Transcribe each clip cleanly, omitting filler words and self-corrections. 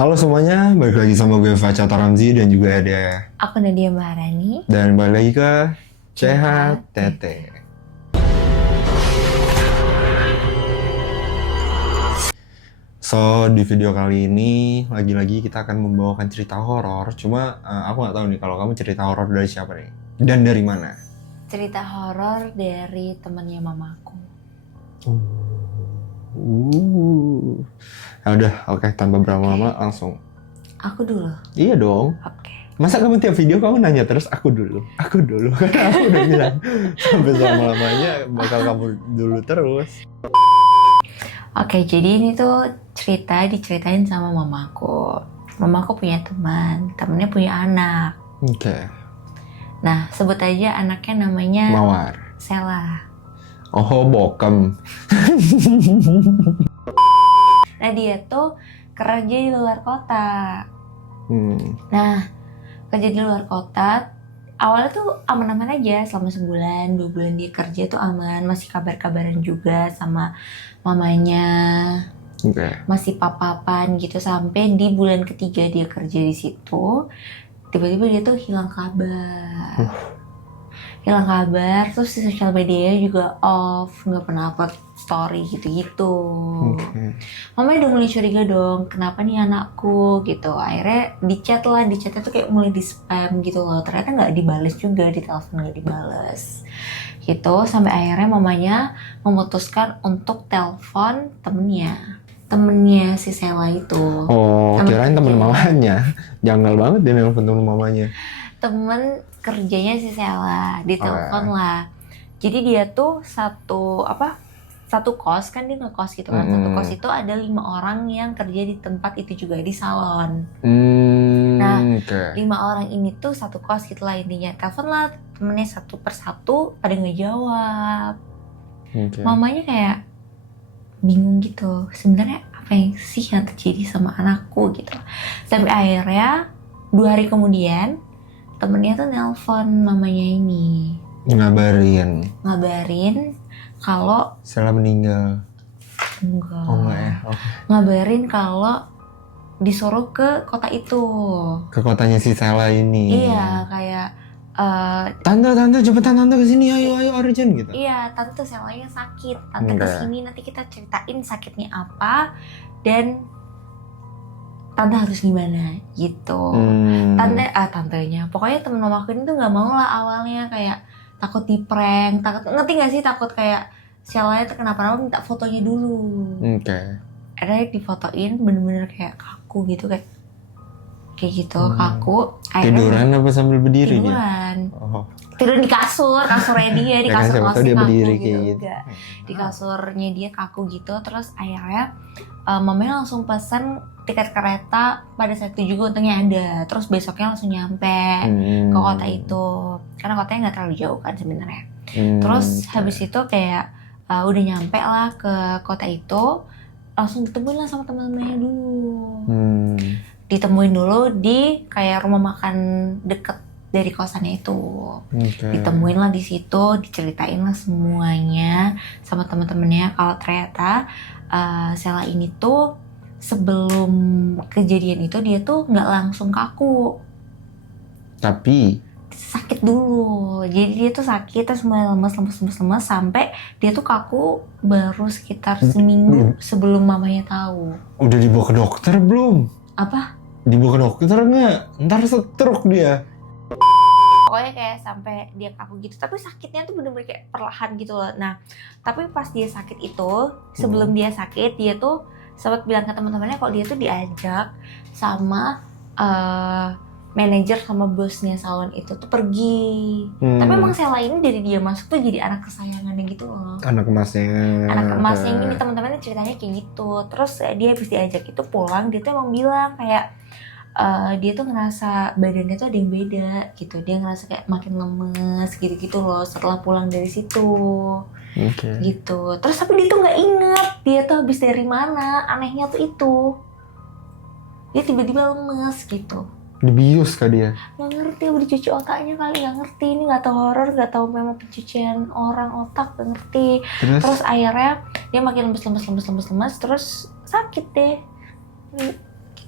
Halo semuanya, balik lagi sama gue Faca Taramzi dan juga ada Aku Nadia Maharani. dan balik lagi ke CHTT. So di video kali ini lagi-lagi kita akan membawakan cerita horor. Cuma aku nggak tahu nih kalau kamu cerita horor dari siapa nih dan dari mana? Cerita horor dari temannya mamaku. Ya udah, oke, tanpa berlama-lama langsung. Aku dulu. Iya dong. Oke. Masa kamu tiap video kamu nanya terus aku dulu karena aku udah bilang sampai selama-lamanya bakal kamu dulu terus. Oke, jadi ini tuh diceritain sama mamaku. Mamaku punya temennya punya anak. Oke. Nah, sebut aja anaknya namanya Mawar. Sela. Oh, bokem. Nah, dia tuh kerja di luar kota. Nah, kerja di luar kota, awalnya tuh aman-aman aja selama sebulan, 2 bulan dia kerja tuh aman, masih kabar-kabaran juga sama mamanya, Oke. masih papapan gitu sampai di bulan ketiga dia kerja di situ, tiba-tiba dia tuh hilang kabar. Terus di sosial media juga off, nggak pernah upload story gitu-gitu. Mamanya udah mulai curiga dong, kenapa nih anakku gitu. Akhirnya di chatnya tuh kayak mulai di spam gitu loh. Ternyata nggak dibales juga, di telepon nggak dibales gitu. Sampai akhirnya mamanya memutuskan untuk telepon temennya si Sela itu. Oh, kirain temen mamanya. Janggal banget dia nelfon temen mamanya. Temen kerjanya si Sela ditelepon lah. Jadi dia tuh satu kos kan, dia ngekos gitu kan. Satu kos itu ada 5 orang yang kerja di tempat itu juga, di salon. Nah, 5 orang ini tuh satu kos gitu lah intinya. Telepon lah temennya satu persatu, pada ngejawab. Mamanya kayak bingung gitu, sebenarnya apa yang sih yang terjadi sama anakku gitu. Sampai akhirnya 2 hari kemudian temennya tuh nelpon mamanya ini, ngabarin kalau Sela meninggal. enggak. Oh enggak ya. Oh. Ngabarin kalau disuruh ke kota itu. Ke kotanya si Sela ini. Iya, kayak Tante cepetan tante kesini, ayo urgent gitu. Iya, tante Selanya sakit. Tante kesini nanti kita ceritain sakitnya apa dan tante harus gimana gitu. Tantenya pokoknya temen mamaku ini tuh nggak mau lah awalnya, kayak takut di prank, ngerti nggak sih, takut kayak Selanya terkenapa-napa, minta fotonya dulu. Akhirnya difotoin bener-bener kayak kaku gitu, kayak gitu kaku. Tiduran apa sambil berdiri tiduran dia? Oh. Tidur di kasurnya dia, di kasur kosnya dia kaku berdiri gitu, kayak gitu. Di kasurnya dia kaku gitu. Terus akhirnya mamanya langsung pesan tiket kereta pada saat itu juga, untungnya ada. Terus besoknya langsung nyampe ke kota itu, karena kotanya nggak terlalu jauh kan sebenarnya. Terus habis itu kayak udah nyampe lah ke kota itu, langsung ditemuin lah sama teman-temannya dulu. Ditemuin dulu di kayak rumah makan deket dari kosannya itu. Ditemuin lah di situ, diceritain lah semuanya sama teman-temannya kalau ternyata Sela ini tuh sebelum kejadian itu dia tuh nggak langsung kaku, tapi sakit dulu. Jadi dia tuh sakit terus mulai lemes sampai dia tuh kaku baru sekitar seminggu sebelum mamanya tahu. Udah dibawa ke dokter belum? Apa? Dibawa ke dokter nggak? Ntar stroke dia. Pokoknya kayak sampai dia kaku gitu, tapi sakitnya tuh bener-bener kayak perlahan gitu loh. Nah, tapi pas dia sakit itu, sebelum dia sakit, dia tuh sempat bilang ke teman-temannya kalau dia tuh diajak sama manajer sama bosnya salon itu tuh pergi. Tapi emang Sela ini dari dia masuk tuh jadi anak kesayangannya gitu loh. Anak emasnya ini teman-temannya ceritanya kayak gitu. Terus dia habis diajak itu pulang, dia tuh emang bilang kayak dia tuh ngerasa badannya tuh ada yang beda gitu. Dia ngerasa kayak makin lemes gitu-gitu loh setelah pulang dari situ. Gitu. Terus tapi dia tuh nggak inget dia tuh habis dari mana. Anehnya tuh itu, dia tiba-tiba lemes gitu. Dibius kah dia? Nggak ngerti, udah dicuci otaknya kali, nggak ngerti. Ini nggak tahu horor, nggak tahu memang pencucian orang otak, nggak ngerti. Terus akhirnya dia makin lemes, terus sakit deh.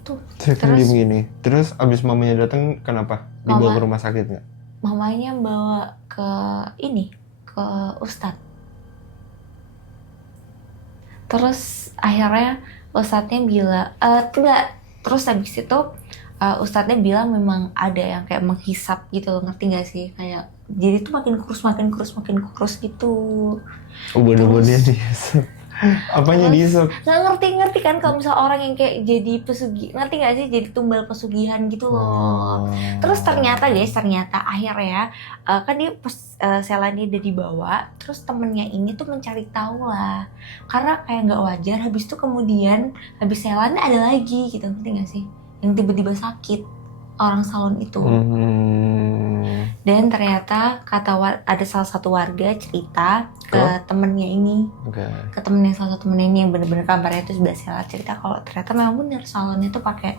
gitu. Saking Terus- diem gini. Terus abis mamanya datang kenapa? Dibawa Mama- ke rumah sakit nggak? Mamanya bawa ke ke ustadz. Terus akhirnya ustadznya bilang enggak. Terus habis itu ustadznya bilang memang ada yang kayak menghisap gitu loh, ngerti gak sih? Kayak jadi tuh makin kurus gitu. Oh bener-bener Terus- dihisap. Apanya Terus- dihisap? Nggak ngerti kan kalau misal orang yang kayak jadi pesugi, ngerti gak sih? Jadi tumbal pesugihan gitu loh. Terus ternyata akhirnya kan dia Selani udah dibawa, terus temennya ini tuh mencari tahu lah, karena kayak nggak wajar. Habis itu kemudian habis Selani ada lagi gitu, ngerti gak sih? Yang tiba-tiba sakit orang salon itu. Dan ternyata ada salah satu warga cerita ke temennya ini, Oke. ke salah satu temennya ini yang bener-bener kabarnya itu sebelah Sela, cerita kalau ternyata memang bener salonnya tuh pakai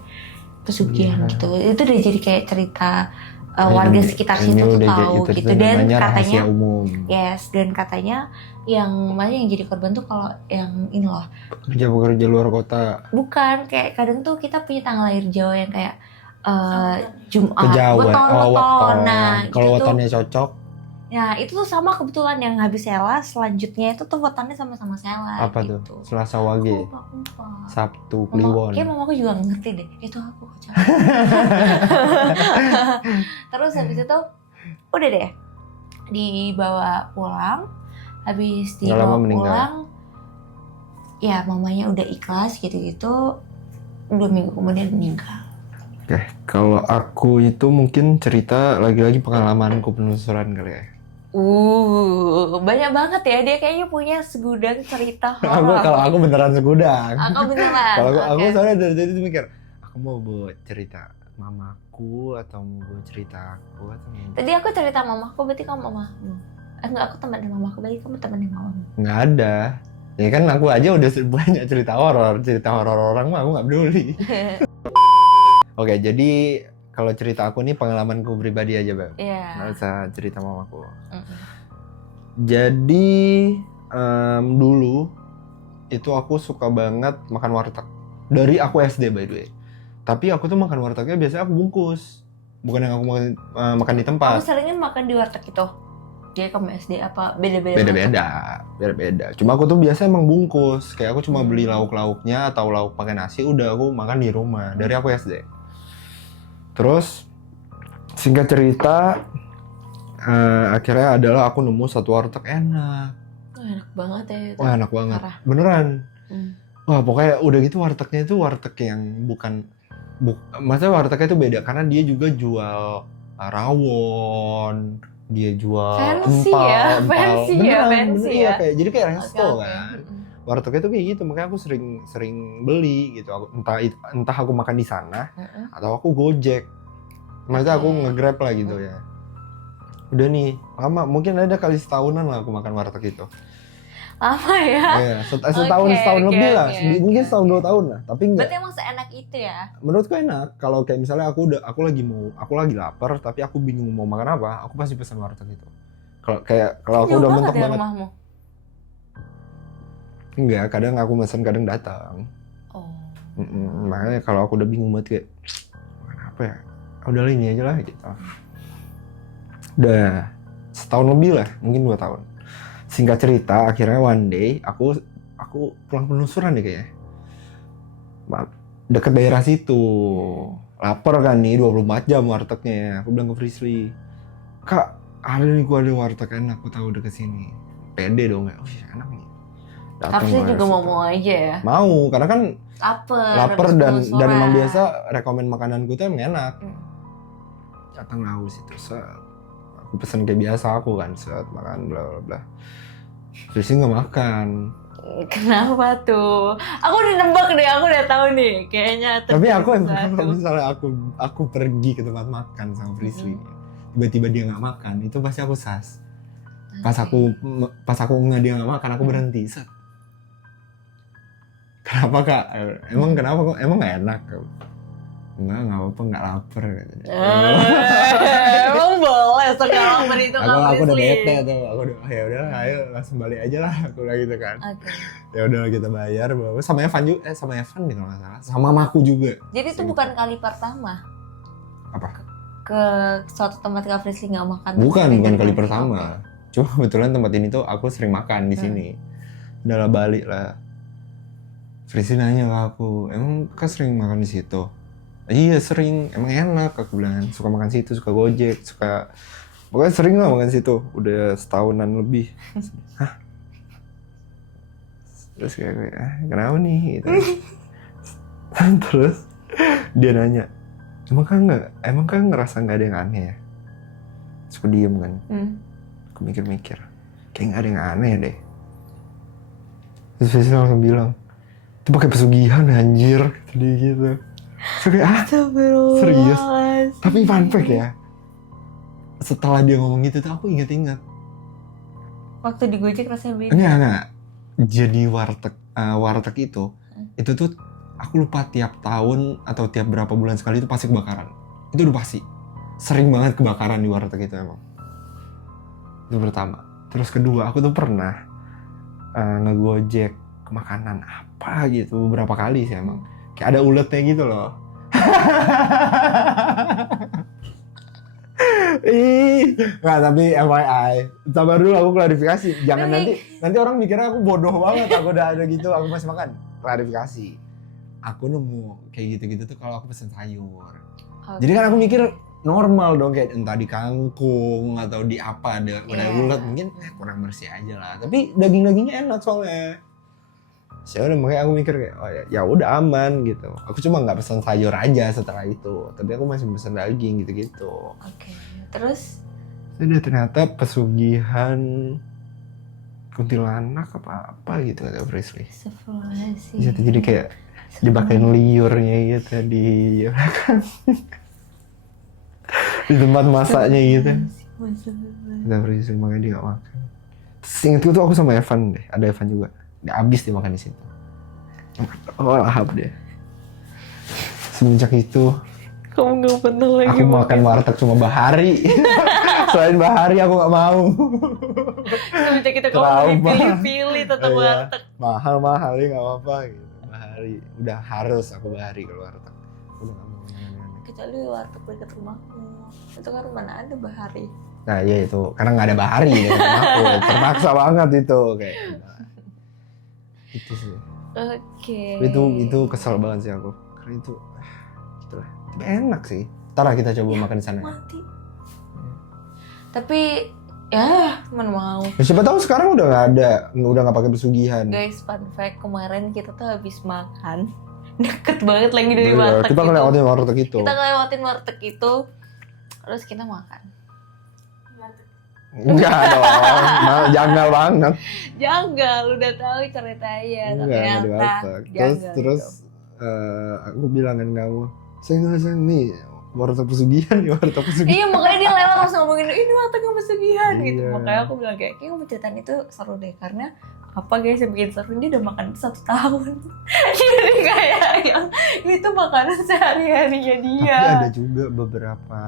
pesugihan Iya. gitu. Itu udah jadi kayak cerita warga sekitar situ tuh tahu gitu. Dan katanya umum. yes, dan katanya yang jadi korban tuh kalau yang ini loh, Pekerja luar kota. bukan kayak kadang tuh kita punya tanggal lahir Jawa yang kayak Jumat, Kejawen. weton. Nah, kalau itu tuh, wetonnya cocok. ya itu tuh sama kebetulan yang habis Sela, selanjutnya itu tuh wetonnya sama-sama Sela. Apa gitu. tuh? Selasa Wage. Lupa. Sabtu Kliwon. Kayak mamaku juga ngerti deh. Itu aku kocak. Terus habis itu udah deh dibawa pulang. Habis Nggak lama dibawa meninggal. pulang, ya mamanya udah ikhlas gitu-gitu. 2 minggu kemudian meninggal. Oke, kalau aku itu mungkin cerita lagi-lagi pengalamanku penelusuran kali ya. Banyak banget ya, dia kayaknya punya segudang cerita Kalau horor. aku beneran segudang. Aku beneran. Kalau aku Oke. soalnya dari tadi tuh mikir, aku mau buat cerita mamaku atau mau buat cerita aku atau mau... Tadi aku cerita mamaku, berarti kamu mamamu. Enggak, aku temenin mamaku, berarti kamu temenin mamamu. Nggak ada. Ya kan aku aja udah banyak cerita horor orang mah aku nggak peduli. Oke, jadi kalau cerita aku nih pengalamanku pribadi aja, Bang. Iya. Nggak usah cerita mamaku. Mm-mm. Jadi dulu itu aku suka banget makan warteg. Dari aku SD by the way. Tapi aku tuh makan wartegnya biasanya aku bungkus. Bukan yang aku makan di Kamu tempat. seringnya makan di warteg itu? Dia kamu SD apa beda-beda? Beda-beda. Cuma aku tuh biasa emang bungkus. Kayak aku cuma beli Hmm. lauk-lauknya atau lauk pakai nasi, udah aku makan di rumah. Dari aku SD. Terus singkat cerita, akhirnya adalah aku nemu satu warteg enak. Oh, enak banget ya itu. Wah enak banget. Parah. Beneran. Hmm. Wah pokoknya udah gitu wartegnya itu warteg yang maksudnya wartegnya itu beda karena dia juga jual rawon, dia jual Fancy ya, fancy ya, fancy iya, ya. kayak jadi kayak Oke, resto oke. kan. Mm-mm. Wartegnya tuh kayak gitu, makanya aku sering beli gitu. Entah aku makan di sana Mm-mm. atau aku Gojek. Maksudnya aku Oke. nge-Grab lah gitu ya. Udah nih, lama mungkin ada kali setahunan lah aku makan warteg itu. Lama ya. Iya, setahun Oke, lebih lah. oke. Mungkin setahun 2 tahun lah, tapi enggak. Berarti emang seenak itu ya? Menurutku enak. Kalau kayak misalnya aku lagi lapar tapi aku bingung mau makan apa, aku pasti pesan warteg itu. Kalau aku Jauh udah banget mentok ya banget. rumahmu? Enggak, kadang aku pesan kadang datang. Oh. Makanya kalau aku udah bingung banget kayak makan apa ya? Udah ini aja lah gitu. Udah setahun lebih lah, mungkin 2 tahun. Singkat cerita, akhirnya one day aku pulang penelusuran deh kayaknya. Deket daerah situ. Lapar kan nih 24 jam wartegnya. Aku bilang ke Frisly, "Kak, gua ada warteg enak, aku tahu deket sini." Pede dong ya. Oh, iya, enak nih. Harusnya juga mau aja ya. Mau, karena kan lapar habis dan penelusuran. emang biasa rekomen makananku tuh emang enak. Hmm. Datang aku situ, aku pesen kayak biasa aku kan, makan bla bla bla. Terus dia nggak makan. Kenapa tuh? Aku udah nebak deh, aku udah tahu nih. Kayaknya Tapi aku terjadi emang sesuatu. kalau misalnya aku pergi ke tempat makan sama Frisly, tiba-tiba dia nggak makan, itu pasti aku sas. Pas aku nggak dia nggak makan, aku berhenti. Set. Kenapa kak? Emang kenapa kok? Emang nggak enak? Enggak apa-apa, nggak lapar. Emang boleh sekarang itu Aku udah bete tuh, aku udah ya udah ayo langsung balik aja lah, aku bilang gitu kan. Oke. Ya udah kita bayar, bawa sama Evan juga, sama Evan nih kalau nggak salah, sama Maku juga. Jadi itu bukan kali pertama Apa? ke suatu tempat Kak Frisly nggak makan? Bukan Oke. kali pertama. Cuma kebetulan tempat ini tuh aku sering makan di sini. Udah lah balik lah. Frisly nanya ke aku, emang Kak sering makan di situ? Iya sering, emang enak, aku bilang. Suka makan situ, suka Gojek, pokoknya sering lah makan situ. Udah setahunan lebih. Hah? Terus kayak kenapa nih? Gitu. Terus dia nanya, emang kan ngerasa nggak ada yang aneh ya? Terus aku diem kan. Aku mikir-mikir, kayak nggak ada yang aneh deh. Terus Frisly langsung bilang, itu pakai pesugihan anjir, kata dia gitu. So, kayak, serius? Tapi fun fact ya, setelah dia ngomong gitu tuh aku inget-inget. Waktu di Gojek rasanya beda. Enggak. Jadi warteg itu tuh aku lupa tiap tahun atau tiap berapa bulan sekali itu pasti kebakaran. Itu udah pasti. Sering banget kebakaran di warteg itu emang. Itu pertama. Terus kedua, aku tuh pernah nge-Gojek makanan apa gitu beberapa kali sih emang. Kayak ada uletnya gitu loh. Nggak, tapi FYI, sabar dulu aku klarifikasi. Jangan nanti orang mikirnya aku bodoh banget. Aku udah ada gitu, aku masih makan. Klarifikasi. Aku nemu kayak gitu-gitu tuh kalau aku pesen sayur. Okay. Jadi kan aku mikir normal dong, kayak entah di kangkung atau di apa ada ulet, mungkin kurang bersih aja lah. Tapi daging-dagingnya enak soalnya. Ya udah, makanya aku mikir kayak oh ya udah aman gitu. Aku cuma nggak pesan sayur aja setelah itu, tapi aku masih pesan daging gitu. Oke. Terus? Udah ternyata pesugihan kuntilanak apa gitu kata Frisly. Astagfirullahaladzim. Jadi kayak dipakein liurnya gitu di di tempat masaknya gitu. Kata Frisly makanya dia nggak makan. Terus inget tuh aku sama Evan deh, ada Evan juga. Nggak habis dia makan di situ. Oh lahap dia. Semenjak itu Kamu nggak pernah lagi aku makan warteg cuma Bahari. Selain Bahari aku nggak mau. Semenjak kita kamu pilih-pilih tentang warteg. Mahal ya nggak apa-apa gitu. Bahari udah harus aku Bahari kalau warteg. Udah nggak mau. Kecuali warteg dekat rumahmu. Itu kan mana ada Bahari. Nah iya itu karena nggak ada Bahari di aku. Terpaksa banget itu kayak. Itu sih. Oke. Itu kesel banget sih aku. Karena itu itulah. Tapi enak sih. Ntar lah kita coba makan di sana. Mati. Tapi ya mana mau. Ya, siapa tahu sekarang udah nggak pakai pesugihan. Guys, fun fact, kemarin kita tuh habis makan deket banget lagi dari warteg kita itu. ngelewatin warteg itu. Kita ngelewatin warteg itu, terus kita makan. Enggak dong, janggal banget. Janggal, udah tahu ceritanya. Enggak di warteg. Terus aku bilang kan kamu, saya nih warteg pesugihan. Iya makanya dia lewat langsung ngomongin ini warteg pesugihan gitu. Iya. Makanya aku bilang kayak kamu ceritain itu seru deh karena apa guys yang bikin seru, dia udah makan itu 1 tahun. Jadi kayak yang itu makanan sehari-harinya dia. Tapi ada juga beberapa.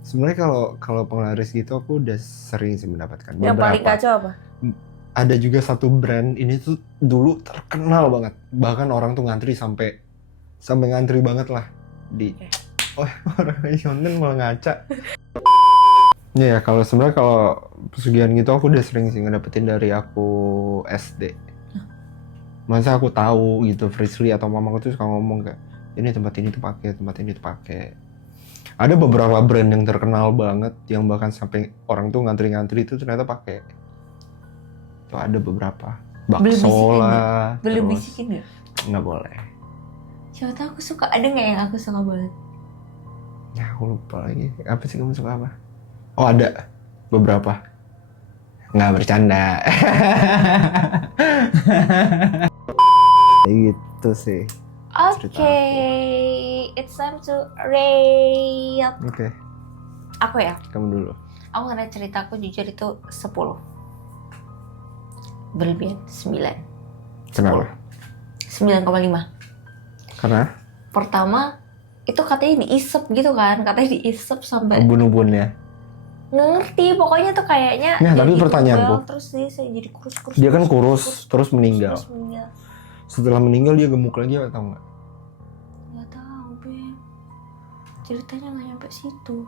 Sebenarnya kalau penglaris gitu aku udah sering sih mendapatkan. Yang paling kacau apa? Ada juga satu brand ini tuh dulu terkenal banget. Bahkan orang tuh ngantri sampai ngantri banget lah di. Oh orang konten malah ngaca. Ya kalau sebenarnya kalau pesugihan gitu aku udah sering sih ngedapetin dari aku SD. Masa aku tahu gitu Frisly atau mamaku tuh suka ngomong kayak ini tempat ini tuh pakai. Ada beberapa brand yang terkenal banget yang bahkan sampai orang tuh ngantri-ngantri itu ternyata pakai. Tuh ada beberapa. Bakso lah. Boleh bisikin nggak? Nggak boleh. Siapa tahu aku suka. Ada nggak yang aku suka banget? Ya aku lupa lagi. Apa sih kamu suka apa? Oh ada beberapa. Nggak bercanda. Gitu sih. Oke, it's time to rate. Oke. Aku ya? Kamu dulu. Aku nge-rate ceritaku jujur itu 10. Berlebihan 9. Kenapa? 9,5. Karena? Pertama, itu katanya diisep gitu kan, katanya diisep sampai Ubun-ubunnya. nggak ngerti, pokoknya tuh kayaknya Nah, tapi jadi pertanyaanku, tebal, terus dia saya jadi kurus dia kan kurus terus meninggal. terus meninggal. Setelah meninggal dia gemuk lagi atau enggak? Nggak tahu Beb, ceritanya nggak nyampe situ.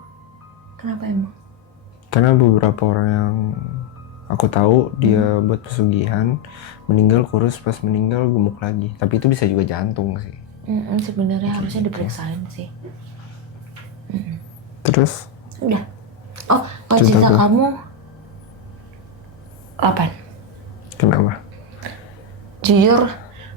Kenapa emang? Karena beberapa orang yang aku tahu dia buat pesugihan meninggal kurus, pas meninggal gemuk lagi. Tapi itu bisa juga jantung sih. Sebenarnya harusnya diperiksain sih. Terus Udah. Oh, kalau Cerita cerita apa? kamu apa? kenapa? Jujur,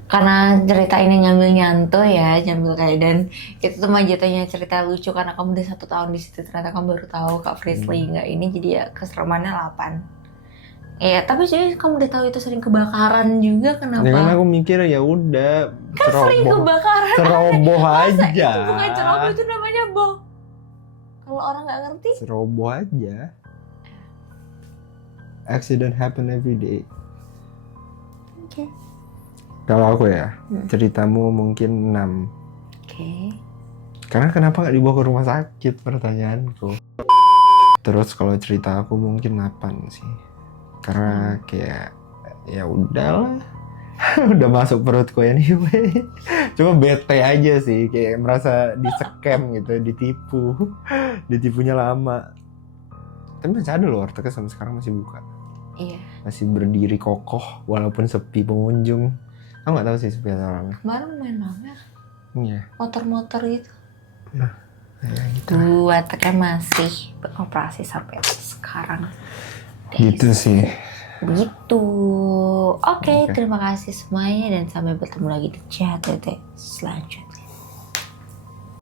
karena cerita ini nyambil nyanto ya, nyambil kayak, dan itu tuh mah jatuhnya cerita lucu karena kamu udah 1 tahun di situ, ternyata kamu baru tahu Kak Frisley nggak ini, jadi ya keseremannya 8. Iya, tapi jadi kamu udah tahu itu sering kebakaran juga, kenapa? Ya kan aku mikir ya udah Kan sering kebakaran. ceroboh Masa aja. itu bukan ceroboh, itu namanya boh. Kalau orang nggak ngerti, Ceroboh aja. Accident happen every day. oke. Kalau aku ya, Hmm. ceritamu mungkin 6. Oke. Karena kenapa nggak dibawa ke rumah sakit, pertanyaanku. Terus kalau cerita aku mungkin 8 sih. Karena kayak ya udahlah. Udah masuk perutku anyway. Cuma bete aja sih, kayak merasa di-scam gitu, ditipu. Ditipunya lama. Tapi masih ada loh, wartegnya sampai sekarang masih buka. Iya. Masih berdiri kokoh walaupun sepi pengunjung. Aku nggak tahu sih sepi atau orangnya. Kemarin main pamer Iya. motor-motor gitu. Ya, gitu. Wartegnya masih beroperasi sampai sekarang. Gitu sih. Begitu. Oke, Oke. terima kasih semuanya dan sampai bertemu lagi di chat selanjutnya.